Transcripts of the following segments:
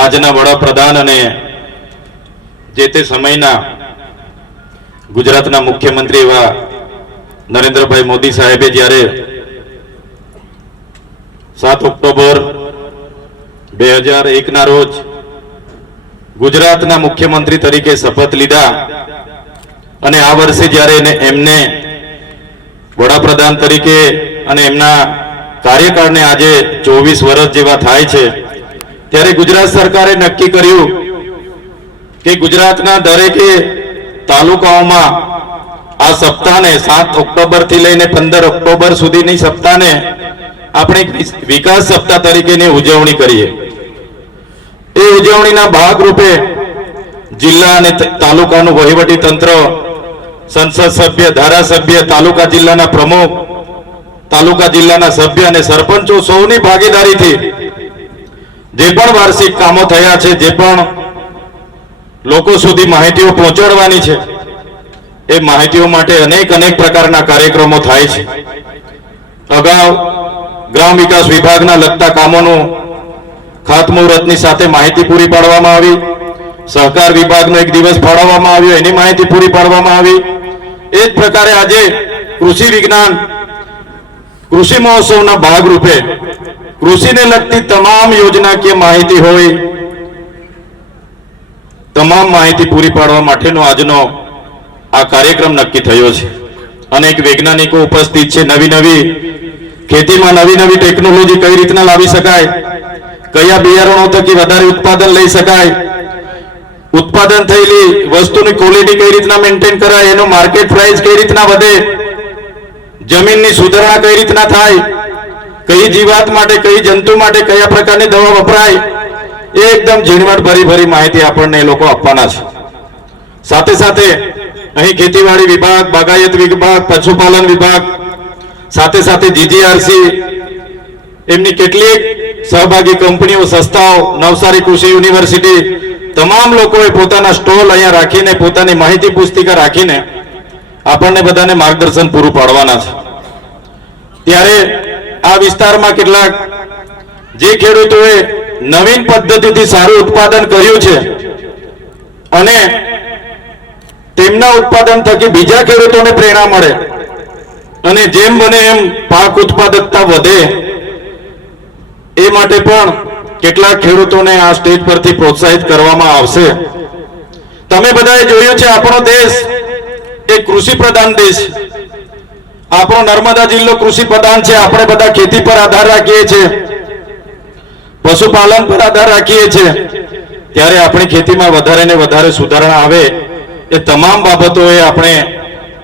આજના વડાપ્રધાન અને જે તે સમયના ગુજરાતના મુખ્યમંત્રી એવા નરેન્દ્રભાઈ મોદી સાહેબે જ્યારે સાત ઓક્ટોબર બે હજાર એકના રોજ ગુજરાતના મુખ્યમંત્રી તરીકે શપથ લીધા અને આ વર્ષે જ્યારે એમને વડાપ્રધાન તરીકે અને એમના કાર્યકાળને આજે ચોવીસ વર્ષ જેવા થાય છે ત્યારે ગુજરાત સરકારે નક્કી કર્યું કે ગુજરાતના દરેકે તાલુકાઓમાં આ સપ્તાહને સાત ઓક્ટોબરથી લઈને પંદર ઓક્ટોબર સુધીની સપ્તાહને આપણે વિકાસ સપ્તાહ તરીકેની ઉજવણી કરીએ. એ ઉજવણીના ભાગરૂપે જિલ્લા અને તાલુકાનું વહીવટી તંત્ર, સંસદ સભ્ય, ધારાસભ્ય, તાલુકા જિલ્લાના પ્રમુખ, તાલુકા જિલ્લાના સભ્ય અને સરપંચો સૌની ભાગીદારીથી જે પણ વાર્ષિક કામો થયા છે, જે પણ લોકો સુધી માહિતીઓ પહોંચાડવાની છે, એ માહિતીઓ માટે અનેક અનેક પ્રકારના કાર્યક્રમો થાય છે. અગાઉ ગ્રામ વિકાસ વિભાગના લગતા કામોનું ખાતમુહૂર્તની સાથે માહિતી પૂરી પાડવામાં આવી. સહકાર વિભાગનો એક દિવસ ફાળવવામાં આવ્યો, એની માહિતી પૂરી પાડવામાં આવી. એ જ પ્રકારે આજે કૃષિ વિજ્ઞાન કૃષિ મહોત્સવના ભાગરૂપે કૃષિને લગતી તમામ યોજનાકીય માહિતી હોય, તમામ માહિતી પૂરી પાડવા માટેનો આજનો આ કાર્યક્રમ નક્કી થયો છે. અનેક વૈજ્ઞાનિકો ઉપસ્થિત છે, નવી નવી ખેતીમાં નવી નવી ટેકનોલોજી કઈ રીતના લાવી શકાય, કયા બિયારણો થકી વધારે ઉત્પાદન લઈ શકાય, ઉત્પાદન થયેલી વસ્તુની ક્વોલિટી કઈ રીતના મેન્ટેન કરાય, એનો માર્કેટ પ્રાઇસ કઈ રીતના વધે જમીનની સુધારણા કઈ રીતના થાય? કઈ જીવાત માટે, કઈ જંતુ માટે, કયા પ્રકારની દવા વપરાય? એ એકદમ ઝીણવટ ભરી ભરી માહિતી આપણને એ લોકો આપવાના છે. સાથે સાથે અહીં ખેતીવાડી વિભાગ, બાગાયત વિભાગ, પશુપાલન વિભાગ, સાથે સાથે જીજીઆરસી એમની કેટલીક સહભાગી કંપનીઓ, સંસ્થાઓ, નવસારી કૃષિ યુનિવર્સિટી, તમામ લોકોએ પોતાના સ્ટોલ અહીંયા રાખીને, પોતાની માહિતી પુસ્તિકા રાખીને આપણને બધાને માર્ગદર્શન પૂરું પાડવાના છે. ત્યારે આ વિસ્તારમાં કેટલાક જે ખેડૂતોએ નવીન પદ્ધતિથી સારું ઉત્પાદન કર્યું છે અને તેમના ઉત્પાદન થકી બીજા ખેડૂતોને પ્રેરણા મળે અને જેમ બને એમ પાક ઉત્પાદકતા વધે એ માટે પણ કેટલાક ખેડૂતોને આ સ્ટેજ પરથી પ્રોત્સાહિત કરવામાં આવશે તમે બધાએ જોયું છે આપણો દેશ એ કૃષિ પ્રધાન દેશ. આપણો નર્મદા જિલ્લો કૃષિ પ્રધાન છે. આપણે બધા ખેતી પર આધાર રાખીએ છીએ. પશુપાલન પર આધાર રાખીએ છીએ. ત્યારે આપણી ખેતીમાં વધારે ને વધારે સુધારણા આવે એ તમામ બાબતોએ આપણે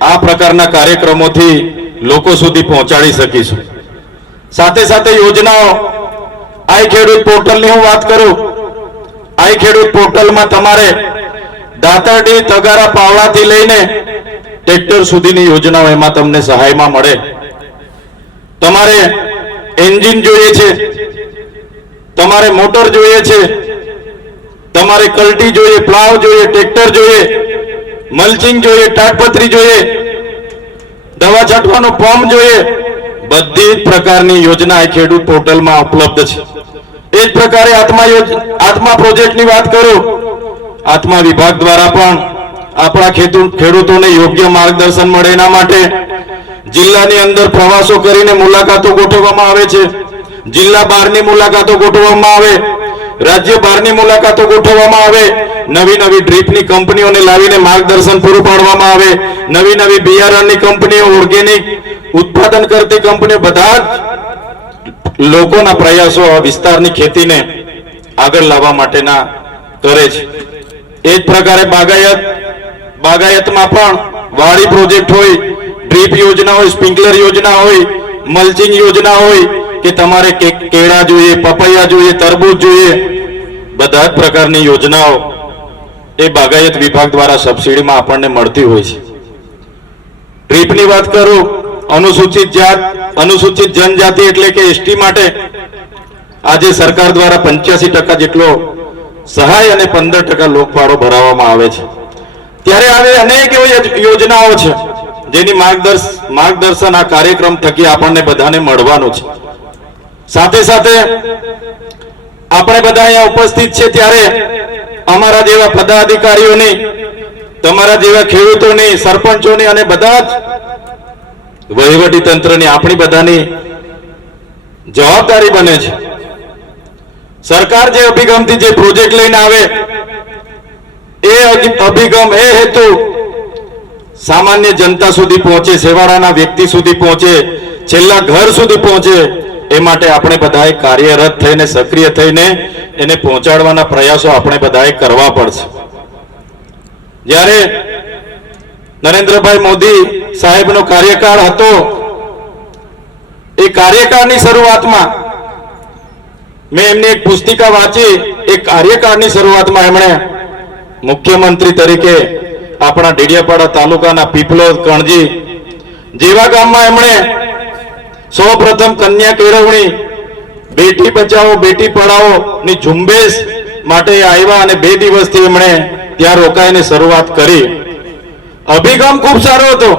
આ પ્રકારના કાર્યક્રમોથી લોકો સુધી પહોંચાડી શકીશું. સાથે સાથે યોજનાઓ. આઈ ખેડૂત પોર્ટલની હું વાત કરું. આઈ ખેડૂત પોર્ટલમાં તમારે દાતરડી તગારા પાવડાથી લઈને ટ્રેક્ટર સુધીની યોજનાઓ એમાં તમને સહાયમાં મળે. તમારે એન્જિન જોઈએ છે. તમારે મોટર જોઈએ છે. તમારે કલ્ટી જોઈએ, પ્લાવ જોઈએ, ટ્રેક્ટર જોઈએ, મલ્ચિંગ જોઈએ ટાટપત્રી જોઈએ, દવા છાંટવાનો પંપ જોઈએ. બધી જ પ્રકારની યોજના એ ખેડૂત પોર્ટલમાં ઉપલબ્ધ છે. એ જ પ્રકારે આત્મા આત્મા પ્રોજેક્ટની વાત કરું. આત્મા વિભાગ દ્વારા પણ આપણા ખેડૂતોને યોગ્ય માર્ગદર્શન મળે એના માટે જિલ્લાની અંદર પ્રવાસો કરીને મુલાકાતો ગોઠવવામાં આવે છે. જિલ્લા બહારની મુલાકાતો ગોઠવવામાં આવે, રાજ્ય બહારની મુલાકાતો ગોઠવવામાં આવે, નવી નવી ડ્રીપની કંપનીઓને લાવીને માર્ગદર્શન પૂરું પાડવામાં આવે, નવી નવી બિયારણની કંપનીઓ, ઓર્ગેનિક ઉત્પાદન કરતી કંપનીઓ, બધા જ લોકોના પ્રયાસો આ વિસ્તારની ખેતીને આગળ લાવવા માટેના કરે છે. એ જ પ્રકારે બાગાયત બાગાયતમાં પણ વાડી પ્રોજેક્ટ હોય, ડ્રીપ યોજના હોય, સ્પ્રિંકલર યોજના હોય, મલ્ચિંગ યોજના હોય, કે તમારે કેળા જોઈએ, પપૈયા જોઈએ, તરબૂચ જોઈએ, બધા જ પ્રકારની યોજનાઓ એ બાગાયત વિભાગ દ્વારા સબસિડીમાં આપણને મળતી હોય છે. ડ્રીપની વાત કરું, અનુસૂચિત જાત, અનુસૂચિત જનજાતિ એટલે કે એસટી માટે આજે સરકાર દ્વારા પંચ્યાસી ટકા જેટલો સહાય અને પંદર ટકા લોકફાળો ભરાવવામાં આવે છે. ત્યારે આવી અનેક એવી યોજનાઓ છે, જેની માર્ગદર્શ, માર્ગદર્શન આ કાર્યક્રમ થકી આપણને બધાને મળવાનું છે. સાથે સાથે આપણે બધા અહીંયા ઉપસ્થિત છે ત્યારે અમારા જેવા પદાધિકારીઓની, તમારા જેવા ખેડૂતોની, સરપંચોની અને બધા જ વહીવટી તંત્રની આપણી બધાની જવાબદારી બને છે. સરકાર જે અભિગમથી જે પ્રોજેક્ટ લઈને આવે અભિગમ એ હેતુ સામાન્ય જનતા સુધી પહોંચે સેવાળાના વ્યક્તિ સુધી પહોંચે, છેલ્લા ઘર સુધી પહોંચે, એ માટે આપણે બધાએ કાર્યરત થઈને, સક્રિય થઈને એને પહોંચાડવાના પ્રયાસો આપણે બધાએ કરવા પડશે. જ્યારે નરેન્દ્રભાઈ મોદી સાહેબનો કાર્યકાળ હતો, એ કાર્યકાળની શરૂઆતમાં મેં એમની એક પુસ્તિકા વાંચી, એ કાર્યકાળની શરૂઆતમાં એમણે મુખ્યમંત્રી તરીકે આપણા ડેડિયાપાડા તાલુકાના પીપલોદ કણજી જેવા ગામમાં એમણે સૌપ્રથમ કન્યા કેળવણી, બેટી બચાવો, બેટી પઢાઓ ની ઝુંબેશ માટે આવ્યા અને બે દિવસથી એમણે ત્યાં રોકાઈને શરૂઆત કરી. અભિગમ ખૂબ સારો હતો.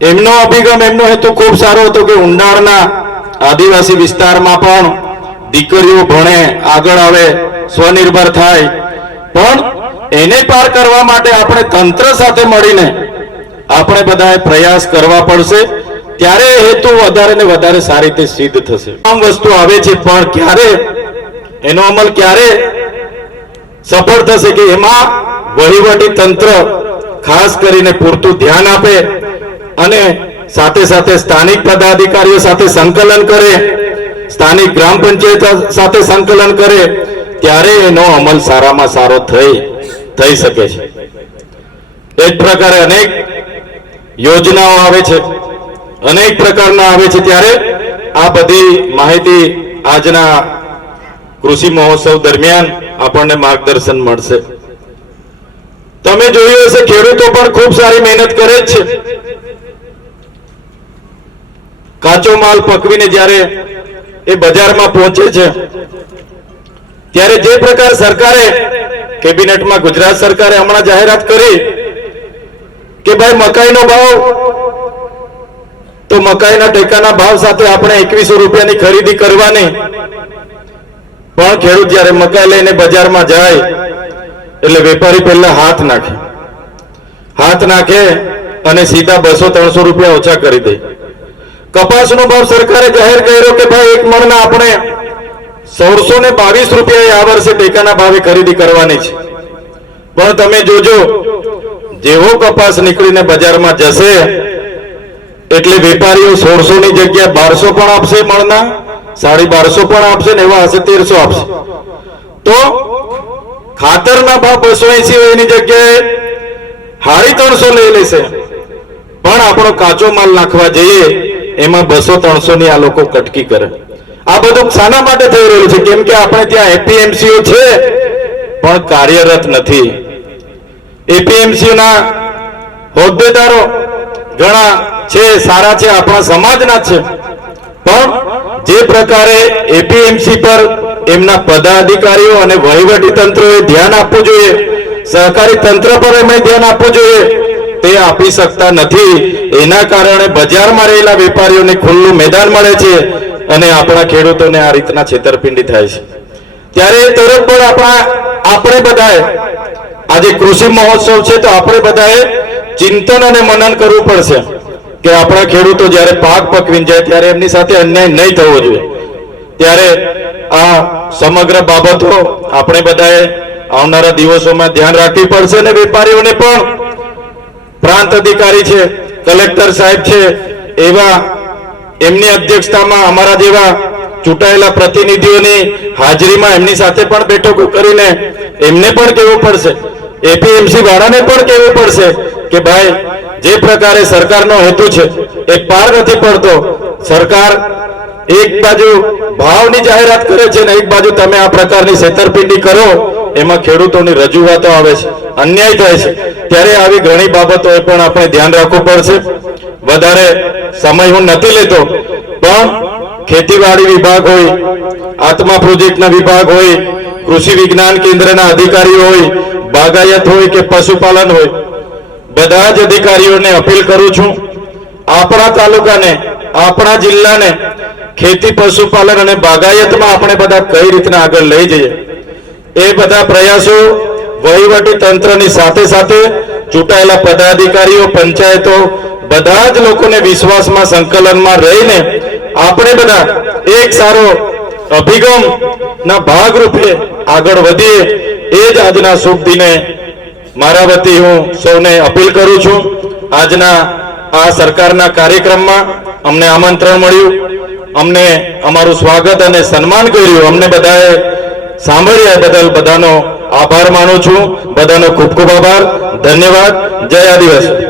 એમનો અભિગમ, એમનો હેતુ ખૂબ સારો હતો કે ઉંડાળના આદિવાસી વિસ્તારમાં પણ દીકરીઓ ભણે, આગળ આવે, સ્વનિર્ભર થાય. પણ એને પાર કરવા માટે આપણે તંત્ર સાથે મળીને આપણે બધાએ પ્રયાસ કરવા પડશે. ત્યારે હેતુ વધારે ને વધારે સારી રીતે સિદ્ધ થશે. આમ વસ્તુ આવે છે, પણ ક્યારે? એનો અમલ ક્યારે? સફળ થશે કે એમાં વહીવટી તંત્ર ખાસ કરીને પૂરતું ધ્યાન આપે અને સાથે સાથે સ્થાનિક પદાધિકારીઓ સાથે સંકલન કરે, સ્થાનિક ગ્રામ પંચાયત સાથે સંકલન કરે ત્યારે એનો અમલ સારામાં સારો થઈ થઈ શકે છે. એ જ પ્રકારે અનેક યોજનાઓ આવે છે. અનેક પ્રકારના આવે છે ત્યારે આ બધી માહિતી આજના કૃષિ મહોત્સવ દરમિયાન આપણને માર્ગદર્શન મળશે. તમે જોયું હશે, ખેડૂતો પણ ખૂબ સારી મહેનત કરે જ છે. કાચો માલ પકવીને જ્યારે એ બજારમાં પહોંચે છે ત્યારે જે પ્રકાર સરકારે કેબિનેટમાં ગુજરાત સરકારે હમણાં જાહેરાત કરી કે ભાઈ મકાઈનો ભાવ, તો મકાઈના ટેકાના ભાવ સાથે આપણે એકવીસો રૂપિયાની ખરીદી કરવાની. પણ ખેડૂત જયારે મકાઈ લઈને બજારમાં જાય, એટલે વેપારી પહેલા હાથ નાખે. હાથ નાખે અને સીધા બસો ત્રણસો રૂપિયા ઓછા કરી દે. કપાસનો ભાવ સરકારે જાહેર કર્યો કે ભાઈ એક મણના આપણે સોળસો ને બાવીસ રૂપિયા આ વર્ષે ટેકાના ભાવે ખરીદી કરવાની છે. પણ તમે જોજો, જેવો કપાસ નીકળીને બજારમાં જશે, એટલે વેપારીઓ સોળસો ની જગ્યા બારસો પણ આપશે મળના, સાડી બારસો પણ આપશે ને એવા હશે તેરસો આપશે. તો ખાતરના ભાવ બસો એસી હોય એની જગ્યાએ હાડી ત્રણસો લઈ લેશે. પણ આપણો કાચો માલ નાખવા જઈએ, એમાં બસો ત્રણસો ની આ લોકો કટકી કરે. આ બધું શાના માટે થઈ રહ્યું છે? કેમ કે આપણે ત્યાં એપીએમસીઓ છે, પણ કાર્યરત નથી. એપીએમસીના હોદ્દેદારો ઘણા છે, સારા છે, આપણા સમાજના છે. પણ જે પ્રકારે એપીએમસી પર એમના પદાધિકારીઓ અને વહીવટી તંત્રોએ ધ્યાન આપવું જોઈએ, સહકારી તંત્ર પર એમણે ધ્યાન આપવું જોઈએ, તે આપી શકતા નથી. એના કારણે બજારમાં રહેલા વેપારીઓને ખુલ્લું મેદાન મળે છે. અને આપણા ખેડૂતોને આ રીતના છેતરપિંડી થાય છે. ત્યારે એ પર આપણા, આપણે બધાએ, આજે કૃષિ મહોત્સવ છે તો આપણે બધાએ ચિંતન અને મનન કરવું પડશે કે આપણા ખેડૂતો જ્યારે પાક પકવીને જાય ત્યારે એમની સાથે અન્યાય નહીં થવો જોઈએ. ત્યારે આ સમગ્ર બાબતો આપણે બધાએ આવનારા દિવસોમાં ધ્યાન રાખવી પડશે અને વેપારીઓને પણ. પ્રાંત અધિકારી છે, કલેક્ટર સાહેબ છે, એવા એમની અધ્યક્ષતામાં અમારા જેવા ચૂંટાયેલા પ્રતિનિધિઓની હાજરીમાં એમની સાથે પણ બેઠકો કરીને એમને પણ કહેવું પડશે. એપીએમસી વાળાને પણ કહેવું પડશે કે ભાઈ, જે પ્રકારે સરકારનો હેતુ છે, એ પાર નથી પડતો. સરકાર એક બાજુ ભાવની જાહેરાત કરે છે ને એક બાજુ તમે આ પ્રકારની છેતરપિંડી કરો. એમાં ખેડૂતોની રજૂઆતો આવે છે, અન્યાય થાય છે. ત્યારે આવી ઘણી બાબતોએ પણ આપણે ધ્યાન રાખવું પડશે. વધારે સમય હું નથી લેતો, પણ ખેતીવાડી વિભાગ હોય, આત્મા પ્રોજેક્ટના વિભાગ હોય, કૃષિ વિજ્ઞાન કેન્દ્રના અધિકારીઓ હોય, બાગાયત હોય કે પશુપાલન હોય, બધા જ અધિકારીઓને અપીલ કરું છું, આપણા તાલુકાને, આપણા જિલ્લાને ખેતી, પશુપાલન અને બાગાયતમાં આપણે બધા કઈ રીતના આગળ લઈ જઈએ. એ બધા પ્રયાસો વહીવટી તંત્રની સાથે સાથે ચૂંટાયેલા પદાધિકારીઓ, પંચાયતો, બધા જ લોકોને વિશ્વાસમાં સંકલનમાં રહીને આપણે બધા એક સારો અભિગમ ના ભાગરૂપે આગળ વધીએ એ જ આજના શુભ દિને મારા વતી હું સૌને અપીલ કરું છું. આજના આ સરકારના કાર્યક્રમમાં અમને આમંત્રણ મળ્યું. અમને અમારું સ્વાગત અને સન્માન કર્યું. અમને બધાએ સાંભળ્યા બદલ બધાનો આભાર માનું છું. બધાનો ખૂબ ખૂબ આભાર. ધન્યવાદ. જય આદિવાસી.